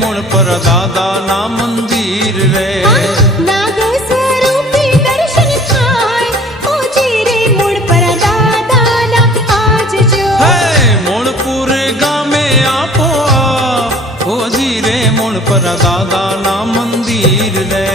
મૂળ પર દાદાના મંદિર રે નાગ સ્વરૂપી દર્શન થાય ઓજી રે મૂળ પર દાદાના આજ જો હે મૂળપુર ગામે આપો ઓજી રે મૂળ પર દાદાના મંદિર રે